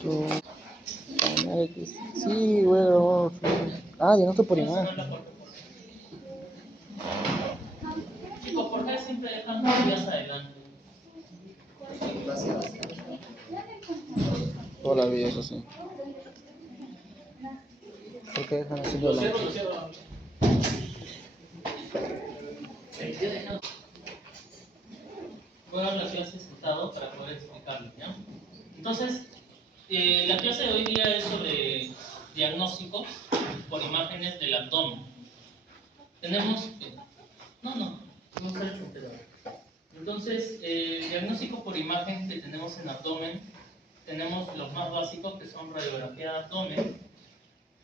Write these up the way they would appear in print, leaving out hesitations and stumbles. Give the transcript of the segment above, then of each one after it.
Tú- Sí, bueno. Ah, diagnóstico por Vamos a cerrar imagen. la puerta. Chicos, ¿por qué siempre dejan los días adelante? Toda la vida, eso sí. ¿Por qué dejan haciendo Lo adelante? cierro. Voy a dar la clase sentado para poder explicarlo, ¿ya? Entonces, la clase de hoy día es sobre diagnóstico por imágenes del abdomen. Tenemos... no sale el entero. Entonces, diagnóstico por imagen que tenemos en abdomen, tenemos los más básicos que son radiografía de abdomen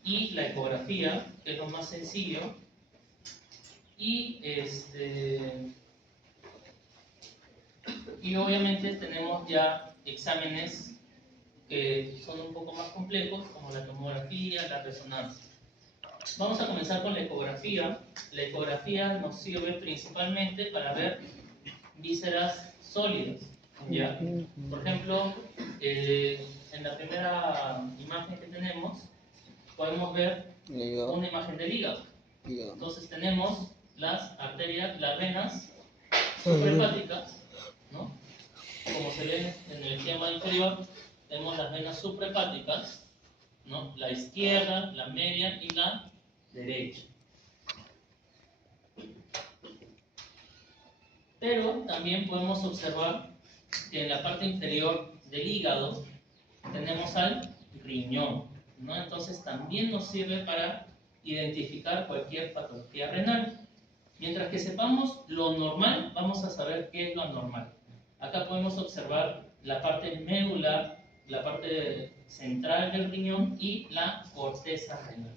y la ecografía, que es lo más sencillo, y obviamente tenemos ya exámenes que son un poco más complejos, como la tomografía, la resonancia. Vamos a comenzar con la ecografía. La ecografía nos sirve principalmente para ver vísceras sólidas, ¿ya? Por ejemplo, en la primera imagen que tenemos, podemos ver una imagen del hígado. Entonces tenemos las arterias, las venas suprahepáticas, ¿no? Como se ve en el esquema inferior, tenemos las venas suprahepáticas, ¿no? La izquierda, la media y la derecha. Pero también podemos observar que en la parte inferior del hígado tenemos al riñón, ¿no? Entonces también nos sirve para identificar cualquier patología renal. Mientras que sepamos lo normal, vamos a saber qué es lo anormal. Acá podemos observar la parte medular, la parte central del riñón y la corteza renal.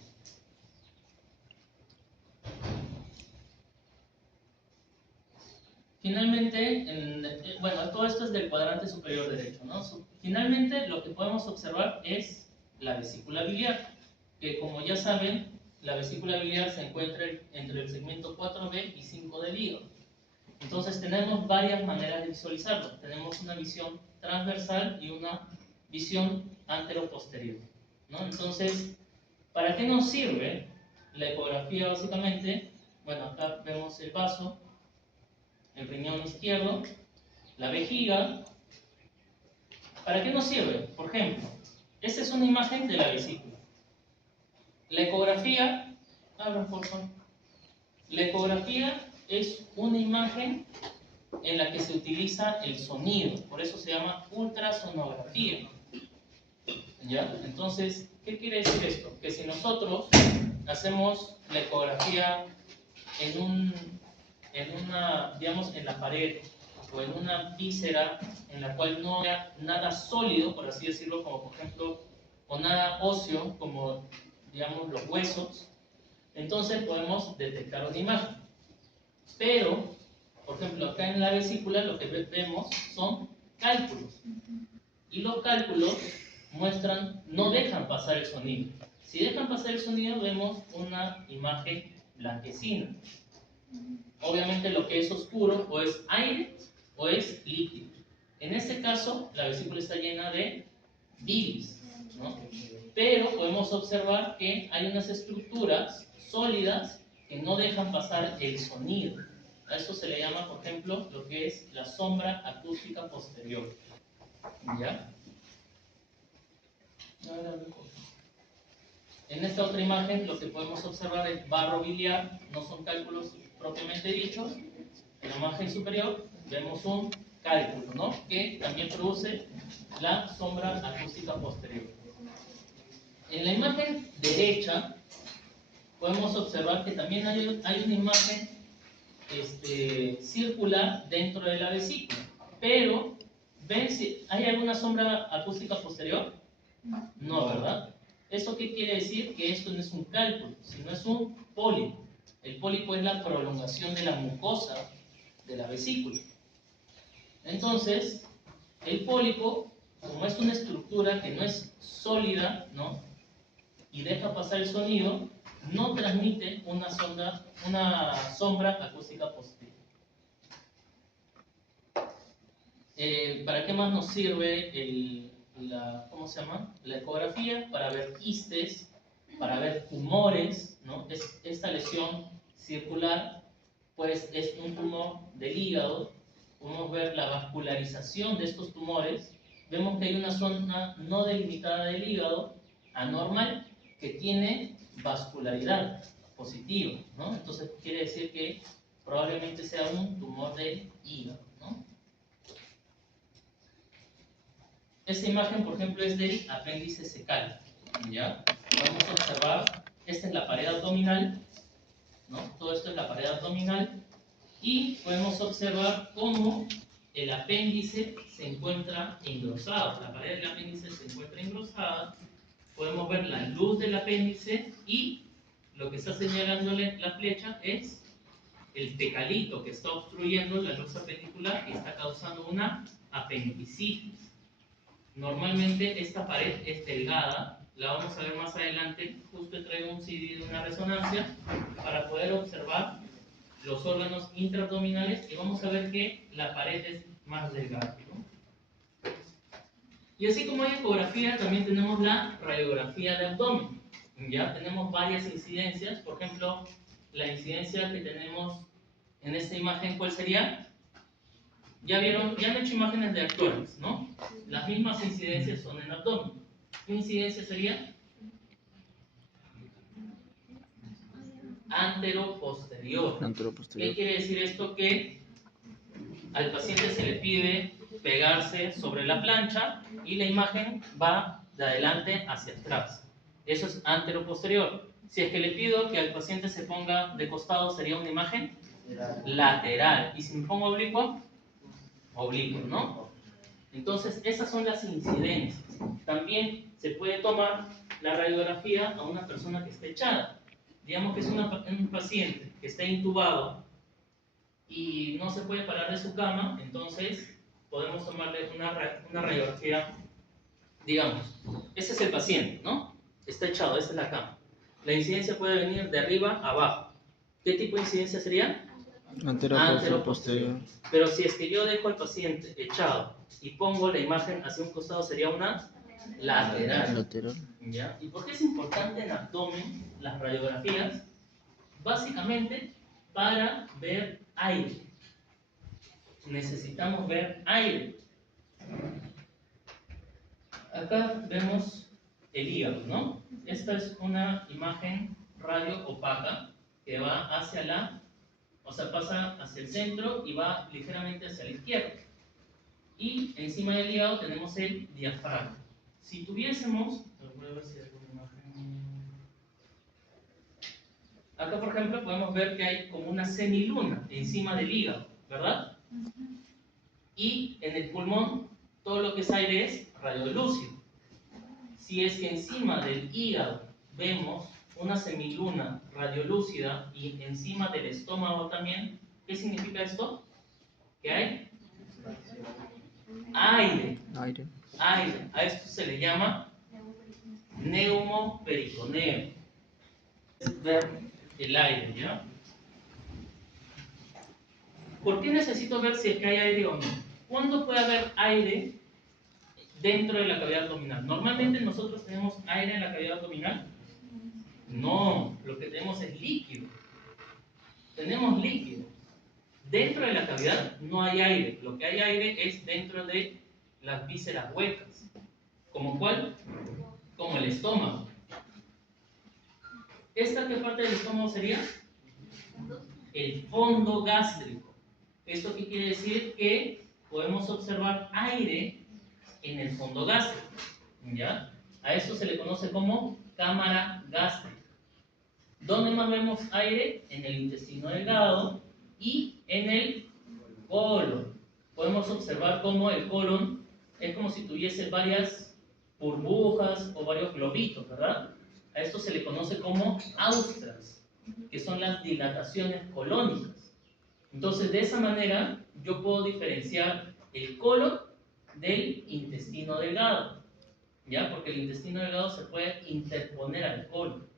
Finalmente, bueno, todo esto es del cuadrante superior derecho, ¿no? Finalmente, lo que podemos observar es la vesícula biliar, que como ya saben, la vesícula biliar se encuentra entre el segmento 4B y 5 del hígado. Entonces tenemos varias maneras de visualizarlo. Tenemos una visión transversal y una visión antero-posterior, ¿no? Entonces, ¿para qué nos sirve la ecografía básicamente? Bueno, acá vemos el vaso, el riñón izquierdo, la vejiga. ¿Para qué nos sirve? Por ejemplo, esta es una imagen de la vesícula. La ecografía, abran por favor. La ecografía es una imagen en la que se utiliza el sonido, por eso se llama ultrasonografía. ¿Ya? Entonces, ¿qué quiere decir esto? Que si nosotros hacemos la ecografía digamos, en la pared o en una víscera en la cual no haya nada sólido, por así decirlo, como por ejemplo, o nada óseo, como digamos los huesos, entonces podemos detectar una imagen. Pero, por ejemplo, acá en la vesícula lo que vemos son cálculos. Y los cálculos no dejan pasar el sonido. Si dejan pasar el sonido, vemos una imagen blanquecina. Obviamente lo que es oscuro o es aire o es líquido. En este caso, la vesícula está llena de bilis, ¿no? Pero podemos observar que hay unas estructuras sólidas que no dejan pasar el sonido. A eso se le llama, por ejemplo, lo que es la sombra acústica posterior. ¿Ya? En esta otra imagen lo que podemos observar es barro biliar, no son cálculos propiamente dichos. En la imagen superior vemos un cálculo, ¿no? Que también produce la sombra acústica posterior. En la imagen derecha podemos observar que también hay una imagen circular dentro de la vesícula, pero ¿ven si hay alguna sombra acústica posterior? No, ¿verdad? ¿Esto qué quiere decir? Que esto no es un cálculo, sino es un pólipo. El pólipo es la prolongación de la mucosa de la vesícula. Entonces, el pólipo, como es una estructura que no es sólida, ¿no? Y deja pasar el sonido, no transmite una sombra acústica posterior. ¿Para qué más nos sirve ¿cómo se llama? La ecografía para ver quistes, para ver tumores, ¿no? Esta lesión circular, pues es un tumor del hígado. Podemos ver la vascularización de estos tumores. Vemos que hay una zona no delimitada del hígado, anormal, que tiene vascularidad positiva, ¿no? Entonces quiere decir que probablemente sea un tumor del hígado, ¿no? Esta imagen, por ejemplo, es del apéndice secal, ¿ya? Podemos observar, esta es la pared abdominal, ¿no? Todo esto es la pared abdominal, y podemos observar cómo el apéndice se encuentra engrosado. La pared del apéndice se encuentra engrosada. Podemos ver la luz del apéndice y lo que está señalándole la flecha es el tecalito que está obstruyendo la luz apendicular y está causando una apendicitis. Normalmente esta pared es delgada, la vamos a ver más adelante. Justo traigo un CD de una resonancia para poder observar los órganos intraabdominales y vamos a ver que la pared es más delgada, ¿no? Y así como hay ecografía, también tenemos la radiografía de abdomen. Ya tenemos varias incidencias. Por ejemplo, la incidencia que tenemos en esta imagen, ¿cuál sería? Ya vieron, ya han hecho imágenes de actores, ¿no? Las mismas incidencias son en abdomen. ¿Qué incidencia sería? Anteroposterior. ¿Qué quiere decir esto? Que al paciente se le pide pegarse sobre la plancha y la imagen va de adelante hacia atrás. Eso es anteroposterior. Si es que le pido que al paciente se ponga de costado, sería una imagen lateral. Y si me pongo oblicuo, oblicuo, ¿no? Entonces, esas son las incidencias. También se puede tomar la radiografía a una persona que esté echada. Digamos que es un paciente que está intubado y no se puede parar de su cama, entonces podemos tomarle una radiografía. Digamos, ese es el paciente, ¿no? Está echado, esa es la cama. La incidencia puede venir de arriba a abajo. ¿Qué tipo de incidencia sería? Anteroposterior. Pero si es que yo dejo al paciente echado y pongo la imagen hacia un costado, sería una lateral. ¿Ya? ¿Y por qué es importante en abdomen las radiografías? Básicamente para ver aire. Necesitamos ver aire. Acá vemos el hígado, ¿no? Esta es una imagen radio opaca que va hacia pasa hacia el centro y va ligeramente hacia la izquierda. Y encima del hígado tenemos el diafragma. Si tuviésemos, voy a ver si hay alguna imagen. Acá, por ejemplo, podemos ver que hay como una semiluna encima del hígado, ¿verdad? Y en el pulmón, todo lo que es aire es radiolúcido. Si es que encima del hígado vemos una semiluna radiolúcida y encima del estómago también, ¿qué significa esto? ¿Qué hay? Aire. A esto se le llama neumoperitoneo. Es ver el aire, ¿ya? ¿Por qué necesito ver si es que hay aire o no? ¿Cuándo puede haber aire dentro de la cavidad abdominal? Normalmente nosotros tenemos aire en la cavidad abdominal. No, lo que tenemos es líquido. Tenemos líquido. Dentro de la cavidad no hay aire. Lo que hay aire es dentro de las vísceras huecas. ¿Como cuál? Como el estómago. ¿Esta qué parte del estómago sería? El fondo gástrico. ¿Esto qué quiere decir? Que podemos observar aire en el fondo gástrico. ¿Ya? A eso se le conoce como cámara gástrica. ¿Dónde más vemos aire? En el intestino delgado y en el colon. Podemos observar cómo el colon es como si tuviese varias burbujas o varios globitos, ¿verdad? A esto se le conoce como austras, que son las dilataciones colónicas. Entonces, de esa manera, yo puedo diferenciar el colon del intestino delgado, ¿ya? Porque el intestino delgado se puede interponer al colon.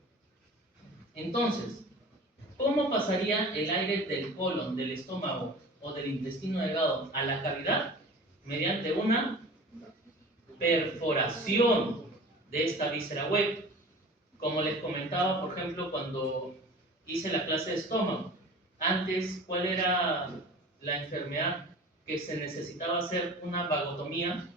Entonces, ¿cómo pasaría el aire del colon, del estómago o del intestino delgado a la cavidad? Mediante una perforación de esta víscera web. Como les comentaba, por ejemplo, cuando hice la clase de estómago, antes, ¿cuál era la enfermedad que se necesitaba hacer una vagotomía?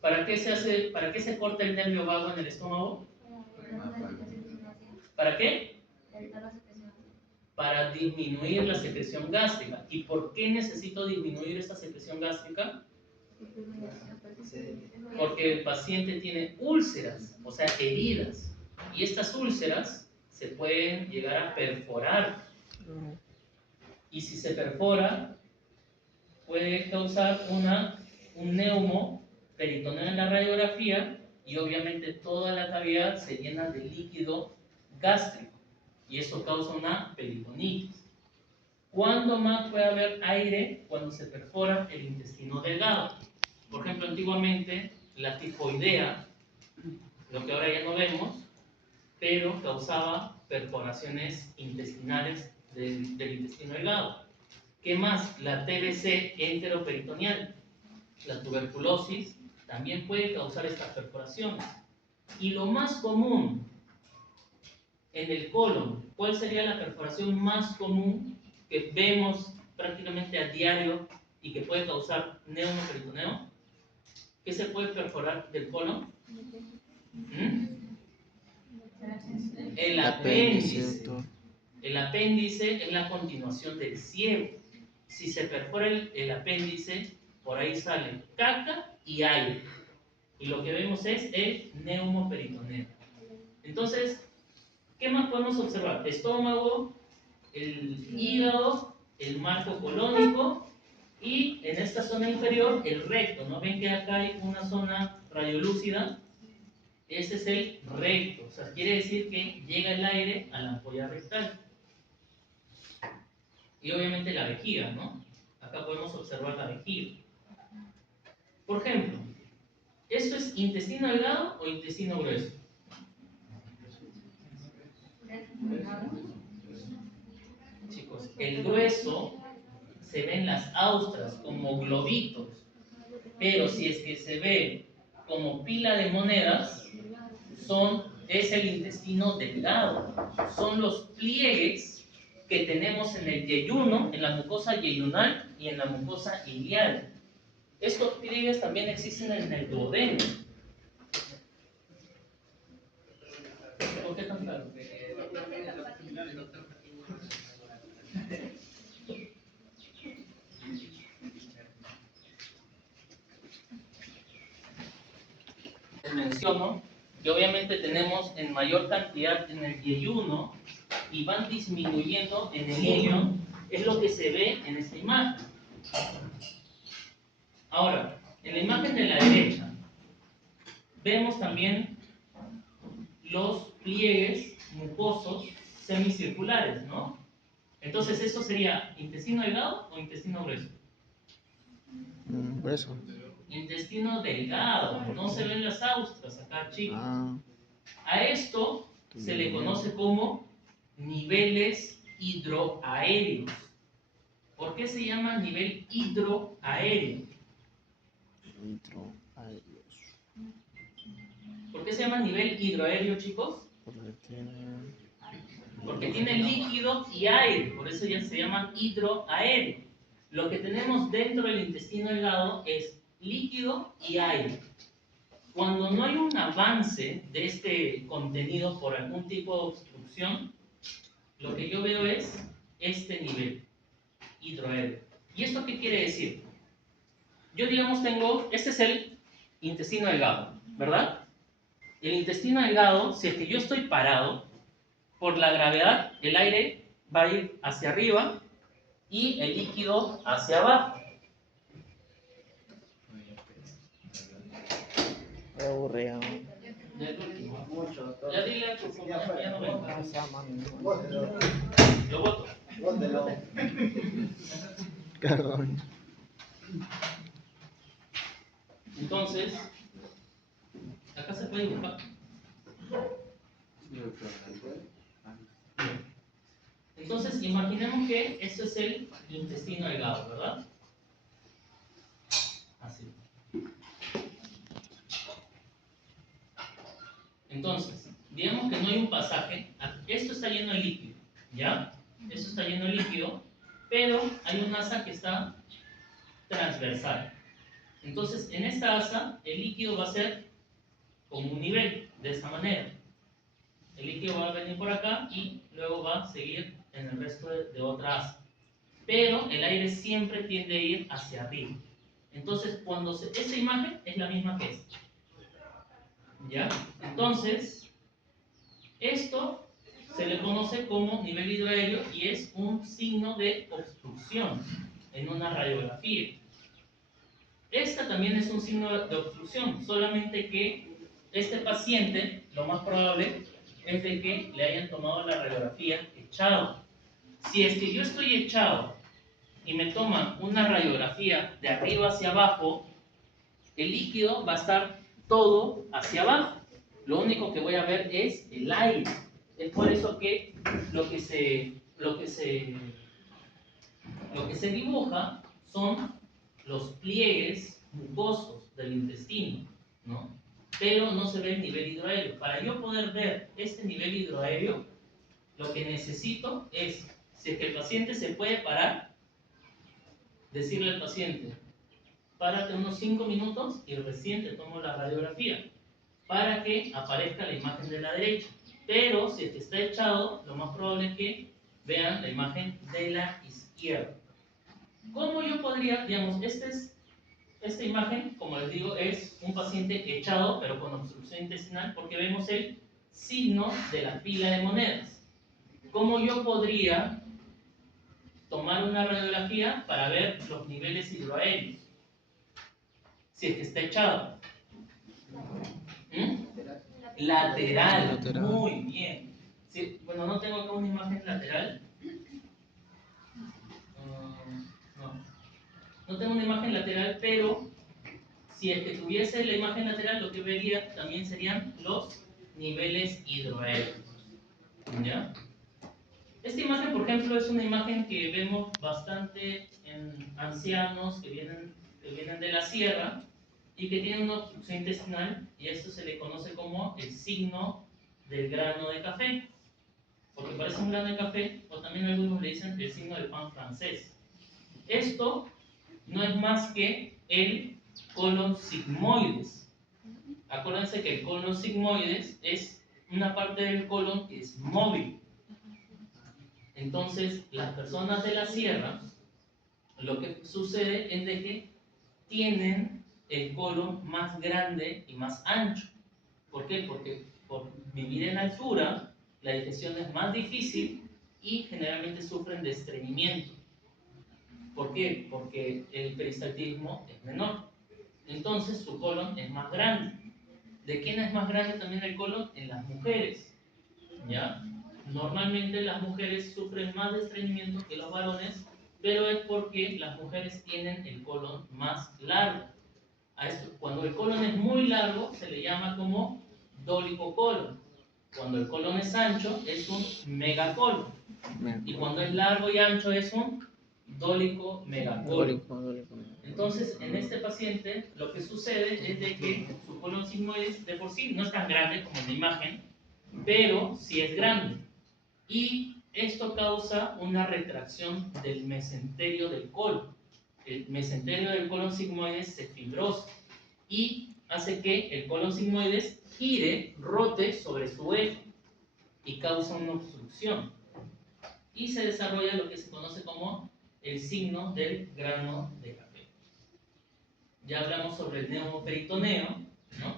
¿Para qué se corta el nervio vago en el estómago? ¿Para qué? Para disminuir la secreción gástrica. ¿Y por qué necesito disminuir esta secreción gástrica? Porque el paciente tiene úlceras, o sea, heridas. Y estas úlceras se pueden llegar a perforar. Y si se perfora, puede causar un neumo peritoneo en la radiografía y obviamente toda la cavidad se llena de líquido gástrico y eso causa una peritonitis. ¿Cuándo más puede haber aire? Cuando se perfora el intestino delgado. Por ejemplo, antiguamente la tifoidea, lo que ahora ya no vemos, pero causaba perforaciones intestinales del intestino delgado. ¿Qué más? La TBC enteroperitoneal, la tuberculosis, también puede causar estas perforaciones. Y lo más común en el colon, ¿cuál sería la perforación más común que vemos prácticamente a diario y que puede causar neumoperitoneo? ¿Qué se puede perforar del colon? El apéndice. El apéndice es la continuación del ciego. Si se perfora el apéndice, por ahí sale caca y aire. Y lo que vemos es el neumoperitoneo. Entonces, ¿qué más podemos observar? Estómago, el hígado, el marco colónico y en esta zona inferior el recto. ¿No ven que acá hay una zona radiolúcida? Ese es el recto. O sea, quiere decir que llega el aire a la ampolla rectal. Y obviamente la vejiga, ¿no? Acá podemos observar la vejiga. Por ejemplo, ¿esto es intestino delgado o intestino grueso? Chicos, el grueso se ve en las austras como globitos, pero si es que se ve como pila de monedas, es el intestino delgado. Son los pliegues que tenemos en el yeyuno, en la mucosa yeyunal y en la mucosa ilial. Estos pliegues también existen en el duodeno. ¿Por qué tan claro? Les menciono que obviamente tenemos en mayor cantidad en el yeyuno y van disminuyendo en el ilion, es lo que se ve en esta imagen. Ahora, en la imagen de la derecha, vemos también los pliegues mucosos semicirculares, ¿no? Entonces, ¿esto sería intestino delgado o intestino grueso? Grueso. Intestino delgado, no se ven las austras acá, chicos. A esto se le conoce como niveles hidroaéreos. ¿Por qué se llama nivel hidroaéreo? ¿Por qué se llama nivel hidroaéreo, chicos? Porque tiene líquido y aire, por eso ya se llama hidroaéreo. Lo que tenemos dentro del intestino delgado es líquido y aire. Cuando no hay un avance de este contenido por algún tipo de obstrucción, lo que yo veo es este nivel hidroaéreo. ¿Y esto qué quiere decir? Yo, digamos, este es el intestino delgado, ¿verdad? El intestino delgado, si es que yo estoy parado, por la gravedad, el aire va a ir hacia arriba y el líquido hacia abajo. Me aburrido. Ya dile a tu compañero que ya no venga. Lo voto. Cagón. Entonces, acá se puede dibujar. Entonces, imaginemos que esto es el intestino delgado, ¿verdad? Así. Entonces, digamos que no hay un pasaje, esto está lleno de líquido, ¿ya? Esto está lleno de líquido, pero hay un asa que está transversal. Entonces, en esta asa, el líquido va a ser como un nivel, de esta manera. El líquido va a venir por acá y luego va a seguir en el resto de otra asa. Pero el aire siempre tiende a ir hacia arriba. Entonces, esta imagen es la misma que esta. ¿Ya? Entonces, esto se le conoce como nivel hidroaéreo y es un signo de obstrucción en una radiografía. Esta también es un signo de obstrucción, solamente que este paciente, lo más probable es de que le hayan tomado la radiografía echado. Si es que yo estoy echado y me toman una radiografía de arriba hacia abajo, el líquido va a estar todo hacia abajo. Lo único que voy a ver es el aire. Es por eso que lo que se dibuja son los pliegues mucosos del intestino, ¿no? Pero no se ve el nivel hidroaéreo. Para yo poder ver este nivel hidroaéreo, lo que necesito es, si es que el paciente se puede parar, decirle al paciente, párate unos 5 minutos y recién te tomo la radiografía, para que aparezca la imagen de la derecha. Pero si es que está echado, lo más probable es que vean la imagen de la izquierda. ¿Cómo yo podría, digamos, esta imagen, como les digo, es un paciente echado, pero con obstrucción intestinal, porque vemos el signo de la pila de monedas. ¿Cómo yo podría tomar una radiografía para ver los niveles hidroaéreos? Si es que está echado. Lateral, muy bien. Sí, bueno, no tengo acá una imagen lateral. No tengo una imagen lateral, pero si es que tuviese la imagen lateral, lo que vería también serían los niveles hidroaéreos. ¿Ya? Esta imagen, por ejemplo, es una imagen que vemos bastante en ancianos que vienen de la sierra y que tienen una obstrucción intestinal, y esto se le conoce como el signo del grano de café, porque parece un grano de café, o también algunos le dicen el signo del pan francés. Esto no es más que el colon sigmoides. Acuérdense que el colon sigmoides es una parte del colon que es móvil. Entonces, las personas de la sierra, lo que sucede es de que tienen el colon más grande y más ancho. ¿Por qué? Porque por vivir en altura, la digestión es más difícil y generalmente sufren de estreñimiento. ¿Por qué? Porque el peristaltismo es menor. Entonces su colon es más grande. ¿De quién es más grande también el colon? En las mujeres. ¿Ya? Normalmente las mujeres sufren más de estreñimiento que los varones, pero es porque las mujeres tienen el colon más largo. A esto, cuando el colon es muy largo, se le llama como dolicocolon. Cuando el colon es ancho, es un megacolon. Y cuando es largo y ancho, es un dólico megacolon. Entonces, en este paciente, lo que sucede es de que su colon sigmoides de por sí no es tan grande como en la imagen, pero sí es grande. Y esto causa una retracción del mesenterio del colon. El mesenterio del colon sigmoides se fibrosa y hace que el colon sigmoides gire, rote sobre su eje y causa una obstrucción. Y se desarrolla lo que se conoce como el signo del grano de café. Ya hablamos sobre el neumoperitoneo, ¿no?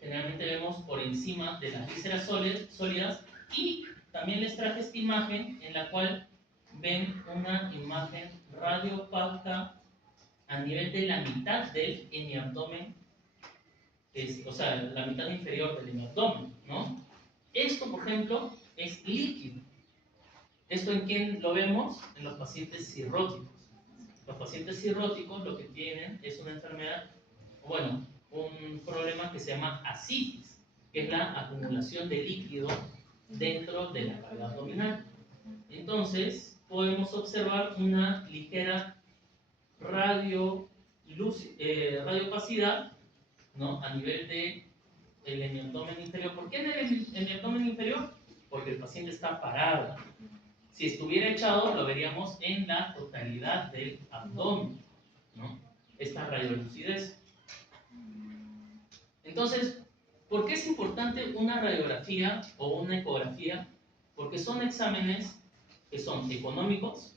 Generalmente vemos por encima de las vísceras sólidas, y también les traje esta imagen en la cual ven una imagen radiopática a nivel de la mitad del hemiabdomen, o sea, la mitad inferior del hemiabdomen, ¿no? Esto, por ejemplo, es líquido. ¿Esto en quién lo vemos? En los pacientes cirróticos. Los pacientes cirróticos lo que tienen es una enfermedad, bueno, un problema que se llama ascitis, que es la acumulación de líquido dentro de la cavidad abdominal. Entonces, podemos observar una ligera radiopacidad, ¿no? A nivel de el hemiabdomen inferior. ¿Por qué en el hemiabdomen inferior? Porque el paciente está parado. Si estuviera echado, lo veríamos en la totalidad del abdomen, ¿no? Esta radiolucidez. Entonces, ¿por qué es importante una radiografía o una ecografía? Porque son exámenes que son económicos,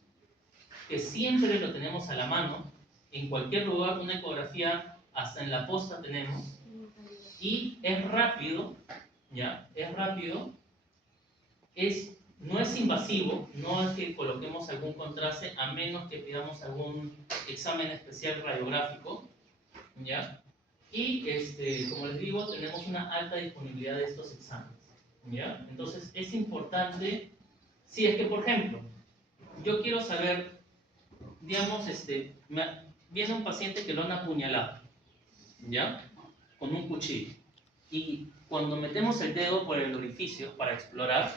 que siempre lo tenemos a la mano, en cualquier lugar, una ecografía, hasta en la posta tenemos, y es rápido, ¿ya? Es rápido, no es invasivo, no es que coloquemos algún contraste, a menos que pidamos algún examen especial radiográfico, ¿ya? Y, como les digo, tenemos una alta disponibilidad de estos exámenes, ¿ya? Entonces, es importante, si es que, por ejemplo, yo quiero saber, digamos, viene un paciente que lo han apuñalado, ¿ya? Con un cuchillo. Y cuando metemos el dedo por el orificio para explorar,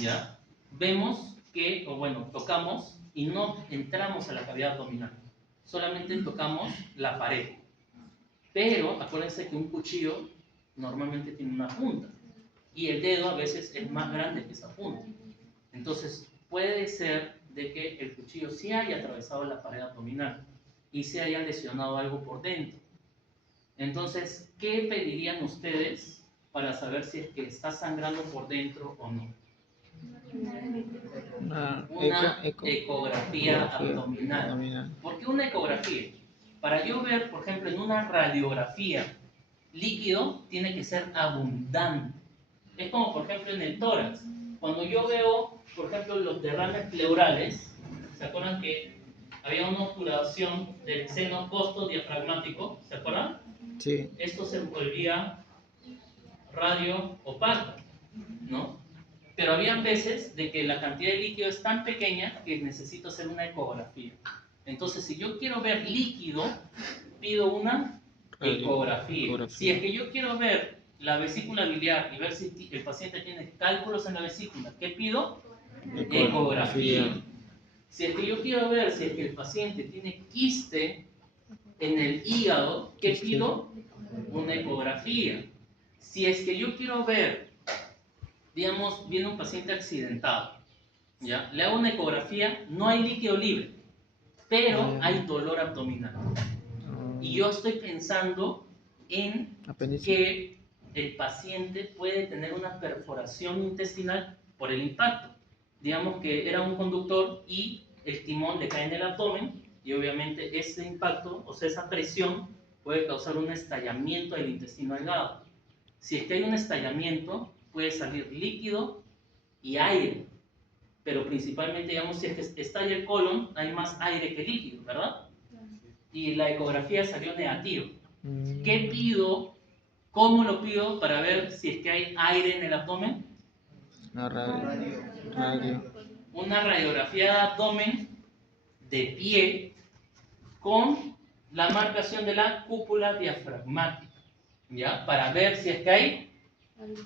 ¿ya? Vemos que, o bueno, tocamos y no entramos a la cavidad abdominal. Solamente tocamos la pared. Pero acuérdense que un cuchillo normalmente tiene una punta. Y el dedo a veces es más grande que esa punta. Entonces, puede ser de que el cuchillo sí haya atravesado la pared abdominal y se haya lesionado algo por dentro. Entonces, ¿qué pedirían ustedes para saber si es que está sangrando por dentro o no? Una ecografía abdominal. ¿Por qué una ecografía? Para yo ver, por ejemplo, en una radiografía, líquido tiene que ser abundante. Es como, por ejemplo, en el tórax. Cuando yo veo, por ejemplo, los derrames pleurales, ¿se acuerdan que había una obturación del seno costo-diafragmático? ¿Se acuerdan? Sí. Esto se volvía radio opaco, ¿no? Pero habían veces de que la cantidad de líquido es tan pequeña que necesito hacer una ecografía. Entonces, si yo quiero ver líquido, pido una ecografía. Si es que yo quiero ver la vesícula biliar y ver si el paciente tiene cálculos en la vesícula, ¿qué pido? Ecografía. Si es que yo quiero ver si es que el paciente tiene quiste en el hígado, ¿qué pido? Una ecografía. Si es que yo quiero ver, digamos, viene un paciente accidentado, ¿ya? Le hago una ecografía, no hay líquido libre, pero hay dolor abdominal. Y yo estoy pensando en que el paciente puede tener una perforación intestinal por el impacto. Digamos que era un conductor y el timón le cae en el abdomen y obviamente ese impacto, o sea, esa presión puede causar un estallamiento del intestino delgado. Si es que hay un estallamiento, puede salir líquido y aire, pero principalmente, digamos, si es que estalla el colon, hay más aire que líquido, ¿verdad? Y la ecografía salió negativa. ¿Qué pido? ¿Cómo lo pido para ver si es que hay aire en el abdomen? Radio. Una radiografía de abdomen de pie con la marcación de la cúpula diafragmática, ¿ya? Para ver si es que hay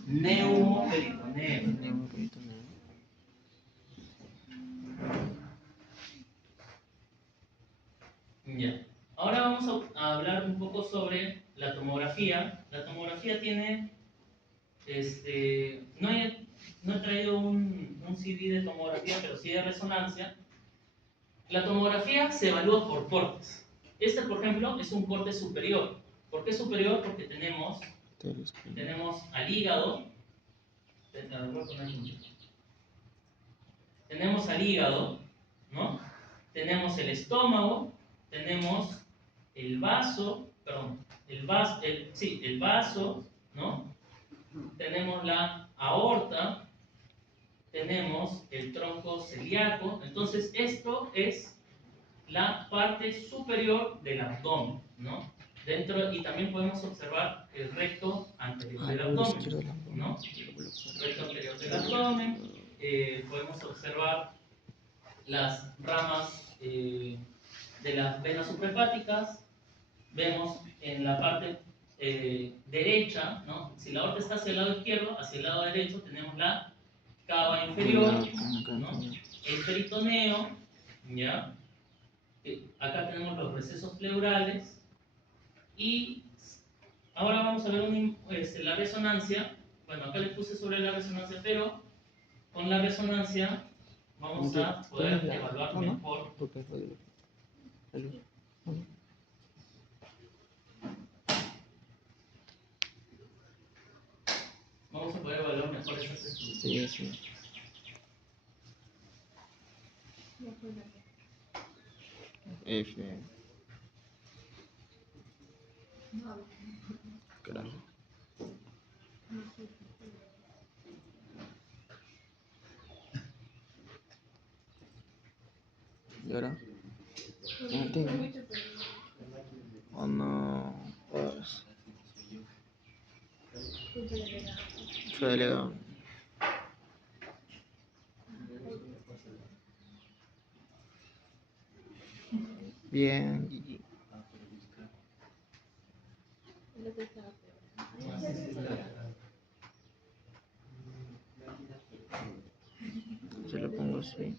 neumoperitoneo. Ya. Ahora vamos a hablar un poco sobre la tomografía. La tomografía tiene, no he traído un CD de tomografía, pero sí de resonancia. La tomografía se evalúa por cortes. Este, por ejemplo, es un corte superior. ¿Por qué superior? Porque tenemos al hígado. Tenemos al hígado, ¿no? Tenemos el estómago, tenemos el vaso, el vaso, ¿no? Tenemos la aorta, tenemos el tronco celíaco. Entonces, esto es la parte superior del abdomen, ¿no? Y también podemos observar el recto anterior del abdomen, ¿no? Recto anterior del abdomen. Podemos observar las ramas de las venas suprahepáticas. Vemos en la parte derecha, ¿no? Si la aorta está hacia el lado izquierdo, hacia el lado derecho tenemos la cava inferior, ¿no? El peritoneo, ¿ya? Acá tenemos los recesos pleurales y Ahora vamos a ver la resonancia. Bueno, acá les puse sobre la resonancia, pero con la resonancia vamos a poder evaluar mejor. Vamos a poder evaluar mejor esas estructuras. Sí, sí. F. Carajo. ¿Y ahora? No entiendo. Oh no. Pues. Fue delegado. Bien, GG. Se lo pongo así.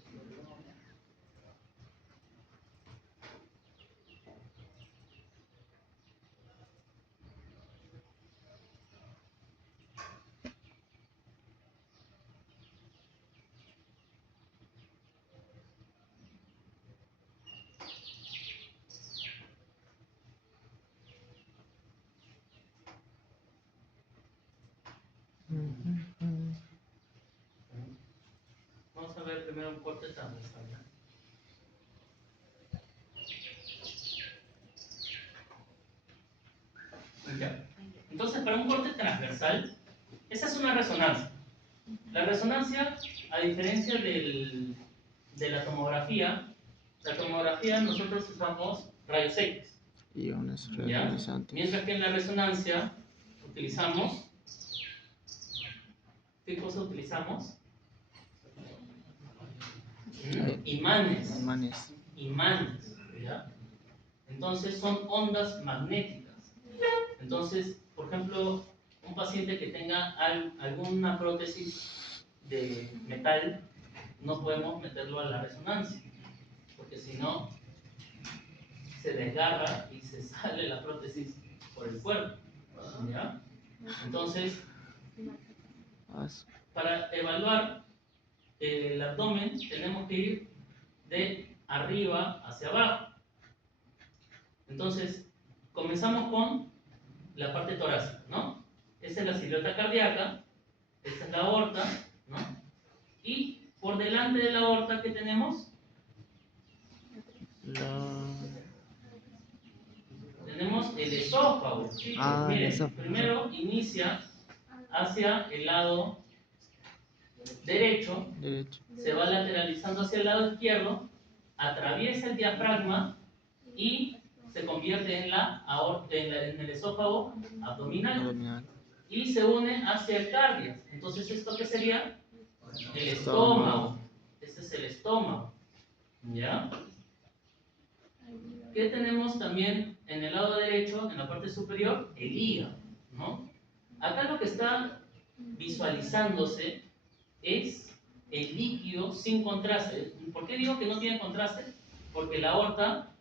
Vamos a ver primero un corte transversal. Ya. Entonces, para un corte transversal, esa es una resonancia. La resonancia, a diferencia de la tomografía nosotros usamos rayos X. Iones ¿Ya? reionizantes. Mientras que en la resonancia utilizamos. ¿Qué cosa utilizamos? Imanes. Imanes. ¿Ya? Entonces son ondas magnéticas. Entonces, por ejemplo, un paciente que tenga alguna prótesis de metal, no podemos meterlo a la resonancia, porque si no, se desgarra y se sale la prótesis por el cuerpo. ¿Ya? Entonces, para evaluar el abdomen, tenemos que ir de arriba hacia abajo. Entonces, comenzamos con la parte torácica, ¿no? Esa es la silueta cardíaca, esta es la aorta, ¿no? Y por delante de la aorta, ¿qué tenemos? Tenemos el esófago. ¿Sí? Miren, primero inicia hacia el lado derecho, se va lateralizando hacia el lado izquierdo, atraviesa el diafragma y se convierte en la aorta, en el esófago abdominal y se une hacia el cardias. Entonces, ¿esto qué sería? El estómago. Este es el estómago. ¿Ya? ¿Qué tenemos también en el lado derecho, en la parte superior? El hígado, ¿no? Acá lo que está visualizándose es el líquido sin contraste. ¿Por qué digo que no tiene contraste? Porque la aorta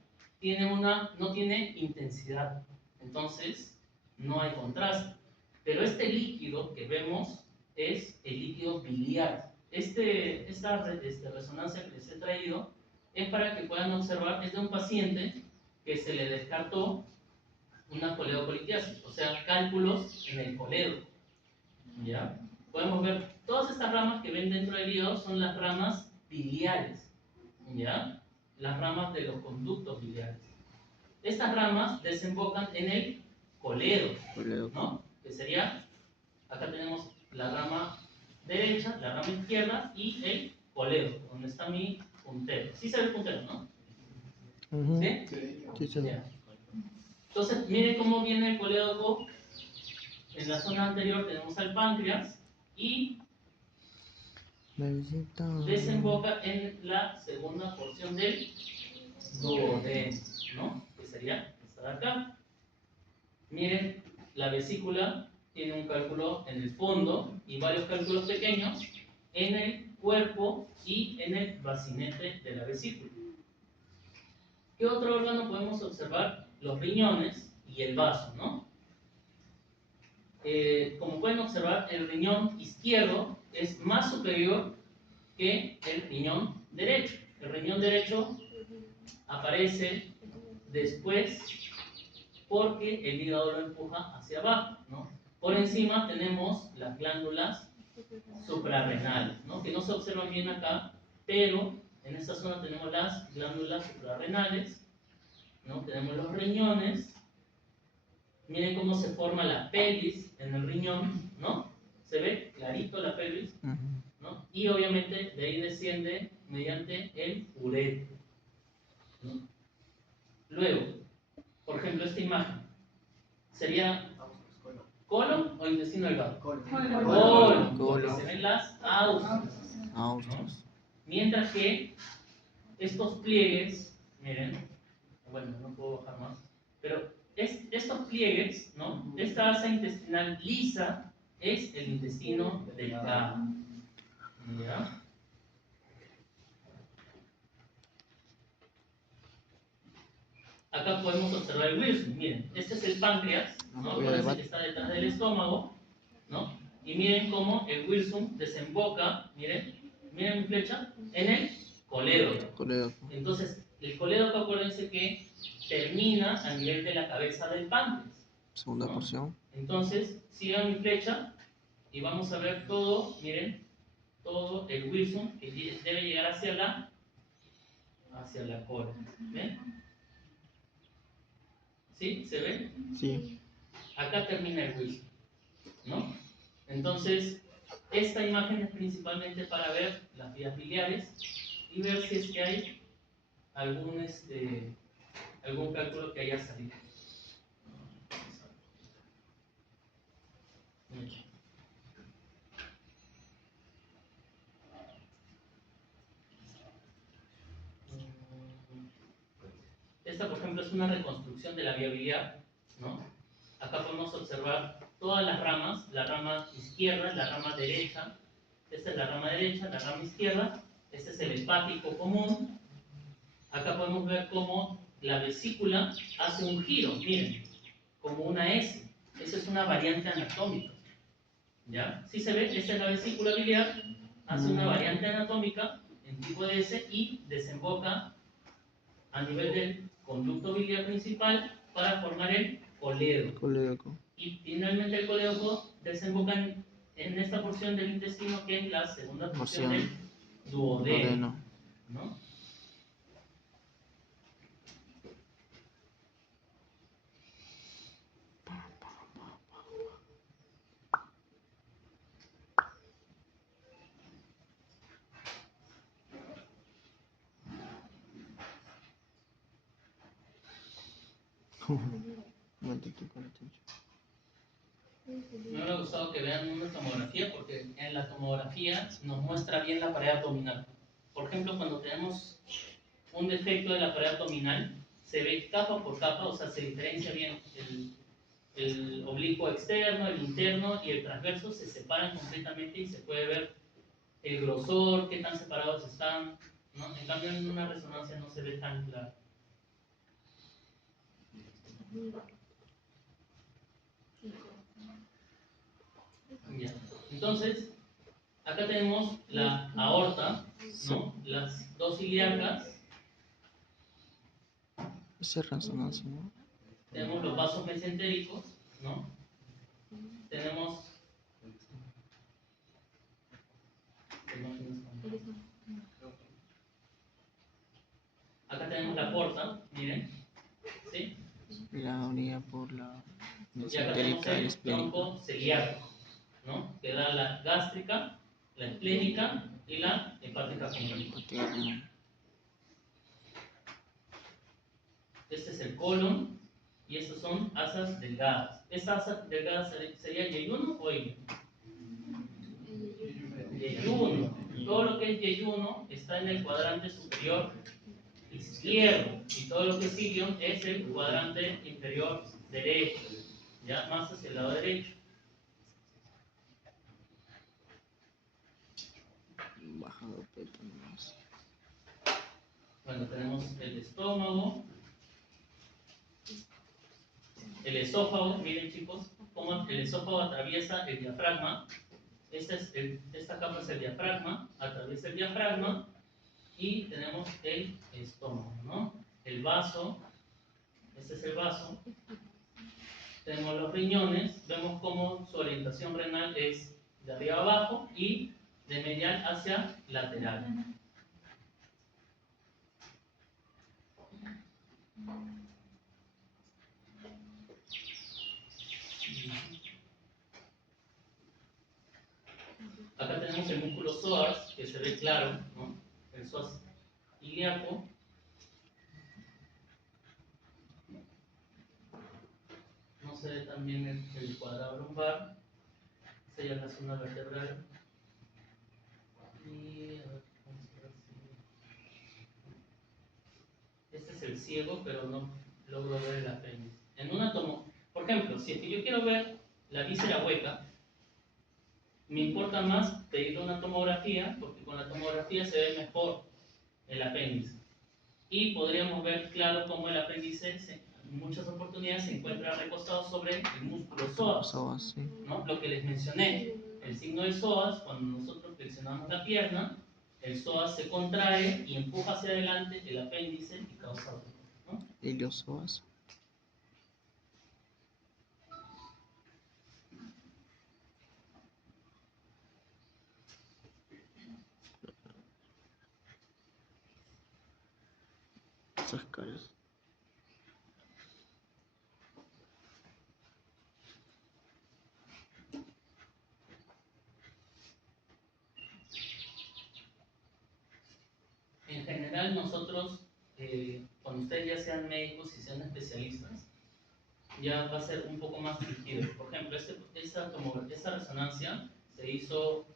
no tiene intensidad, entonces no hay contraste. Pero este líquido que vemos es el líquido biliar. Esta resonancia que les he traído es para que puedan observar, es de un paciente que se le descartó una coledocolitiasis, o sea, cálculos en el coledo. ¿Ya? Podemos ver, todas estas ramas que ven dentro del hígado son las ramas biliares, ¿ya? Las ramas de los conductos biliares. Estas ramas desembocan en el coledo, ¿no? Que sería, acá tenemos la rama derecha, la rama izquierda y el coledo, donde está mi puntero. Sí se ve el puntero, ¿no? ¿Sí? Sí, sí. Entonces, miren cómo viene el colédoco. En la zona anterior tenemos al páncreas y desemboca en la segunda porción del duodeno, ¿no? Que sería esta de acá. Miren, la vesícula tiene un cálculo en el fondo y varios cálculos pequeños en el cuerpo y en el bacinete de la vesícula. ¿Qué otro órgano podemos observar? Los riñones y el vaso, ¿no? como pueden observar, el riñón izquierdo es más superior que el riñón derecho. El riñón derecho aparece después porque el hígado lo empuja hacia abajo, ¿no? Por encima tenemos las glándulas suprarrenales, ¿no? Que no se observan bien acá, pero en esta zona tenemos las glándulas suprarrenales, ¿no? Tenemos los riñones. Miren cómo se forma la pelvis en el riñón, ¿no? Se ve clarito la pelvis, ¿no? Y obviamente de ahí desciende mediante el ureter, ¿no? Luego, por ejemplo, esta imagen sería colon o intestino delgado. Colon, porque se ven las austres, ¿no? Mientras que estos pliegues, miren, bueno, no puedo bajar más, pero estos pliegues, ¿no? Esta asa intestinal lisa es el intestino delgado. ¿Ya? Acá podemos observar el Wilson. Miren, este es el páncreas, ¿no? Acuérdense que está detrás del estómago, ¿no? Y miren cómo el Wilson desemboca, miren mi flecha, en el colédoco. Entonces, el colédoco, acuérdense que termina a nivel de la cabeza del páncreas. Segunda porción. Entonces, sigan mi flecha y vamos a ver todo, miren, todo el Wilson que debe llegar hacia la cola. ¿Ven? ¿Sí? ¿Se ve? Sí. Acá termina el Wilson, ¿no? Entonces, esta imagen es principalmente para ver las vías biliares y ver si es que hay algún cálculo que haya salido. Esta, por ejemplo, es una reconstrucción de la vía biliar, ¿no? Acá podemos observar todas las ramas, la rama izquierda, la rama derecha. Esta es la rama derecha, la rama izquierda. Este es el hepático común. Acá podemos ver cómo la vesícula hace un giro, miren, como una S. Esa es una variante anatómica. ¿Ya? ¿Sí se ve? Esta es la vesícula biliar, hace una variante anatómica en tipo de S y desemboca a nivel del conducto biliar principal para formar el colédoco. Y finalmente el colédoco desemboca en esta porción del intestino que es la segunda porción del duodeno, ¿no? Me hubiera gustado que vean una tomografía porque en la tomografía nos muestra bien la pared abdominal. Por ejemplo, cuando tenemos un defecto de la pared abdominal, se ve capa por capa, o sea, se diferencia bien el oblicuo externo, el interno y el transverso, se separan completamente y se puede ver el grosor, qué tan separados están, ¿no? En cambio, en una resonancia no se ve tan claro. Ya. Entonces, acá tenemos la aorta, ¿no? Las dos ilíacas. Esa es resonancia, ¿no? Tenemos los vasos mesentéricos, ¿no? Tenemos... Acá tenemos la porta, miren, ¿sí? La unida por la Y acá tenemos el tronco celíaco, ¿no? Que da la gástrica, la esplénica y la hepática común. Este es el colon y estas son asas delgadas. ¿Esta asa delgada sería yeyuno o ilion? Yeyuno. Todo lo que es yeyuno está en el cuadrante superior izquierdo y todo lo que es ilion es el cuadrante inferior derecho, ya más hacia el lado derecho. Bajado peto nomás. Bueno, tenemos el estómago, el esófago, miren chicos, cómo cómo el esófago atraviesa el diafragma. Esta capa es el diafragma, atraviesa el diafragma y tenemos el estómago, ¿no? El vaso, este es el vaso. Tenemos los riñones, vemos cómo su orientación renal es de arriba a abajo y de medial hacia lateral. Acá tenemos el músculo psoas, que se ve claro, ¿no? El psoas ilíaco. No se ve también el cuadrado lumbar. Esta ya es la zona vertebral. Y a ver, vamos a ver si... Este es el ciego, pero no logro ver el apéndice. En una por ejemplo, si es que yo quiero ver la víscera hueca, me importa más pedirle una tomografía, porque con la tomografía se ve mejor el apéndice. Y podríamos ver claro cómo el apéndice en muchas oportunidades se encuentra recostado sobre el músculo psoas, Psoas, sí. ¿no? Lo que les mencioné, el signo del psoas, cuando nosotros flexionamos la pierna, el psoas se contrae y empuja hacia adelante el apéndice y causa dolor, ¿no? Iliosoas. Esas caras. En general nosotros, cuando ustedes ya sean médicos y sean especialistas, ya va a ser un poco más dirigido. Por ejemplo, esta resonancia se hizo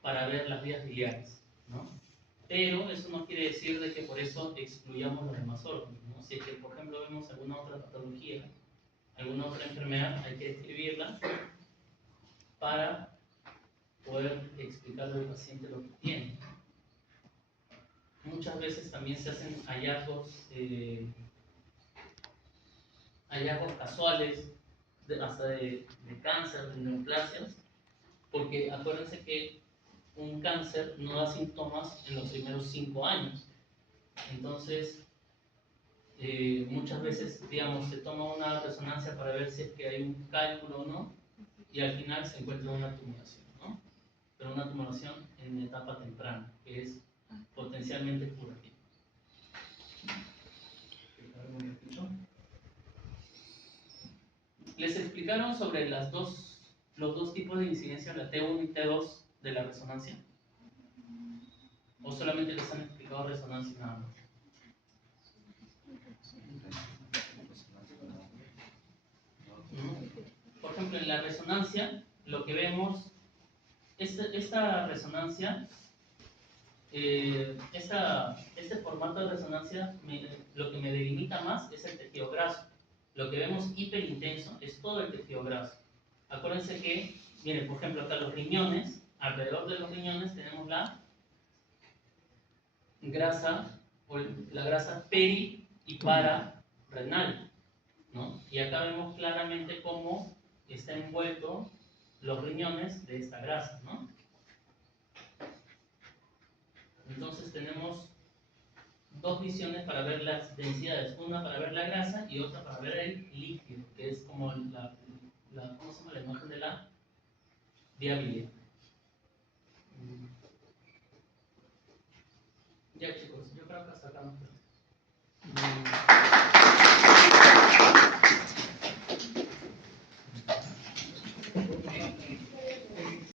para ver las vías biliares, ¿no? Pero eso no quiere decir de que por eso excluyamos los demás órganos, ¿no? Si es que, por ejemplo, vemos alguna otra patología, alguna otra enfermedad, hay que describirla para poder explicarle al paciente lo que tiene. Muchas veces también se hacen hallazgos casuales, hasta de cáncer, de neoplasias, porque acuérdense que un cáncer no da síntomas en los primeros 5 años. Entonces, muchas veces, digamos, se toma una resonancia para ver si es que hay un cálculo o no, y al final se encuentra una tumoración, ¿no? Pero una tumoración en etapa temprana, que es potencialmente curativa. Les explicaron sobre los dos tipos de incidencia, la T1 y T2 de la resonancia. ¿O solamente les han explicado resonancia nada más? Por ejemplo, en la resonancia, lo que vemos, esta resonancia, este formato de resonancia, lo que me delimita más es el tejido graso. Lo que vemos hiperintenso es todo el tejido graso. Acuérdense que, miren, por ejemplo, acá los riñones, alrededor de los riñones tenemos la grasa, o la grasa peri y pararrenal, ¿no? Y acá vemos claramente cómo está envuelto los riñones de esta grasa, ¿no? Entonces tenemos dos visiones para ver las densidades, una para ver la grasa y otra para ver el líquido, que es como ¿cómo se llama? La imagen de la viabilidad. Ya chicos, yo creo que hasta acá nos quedamos.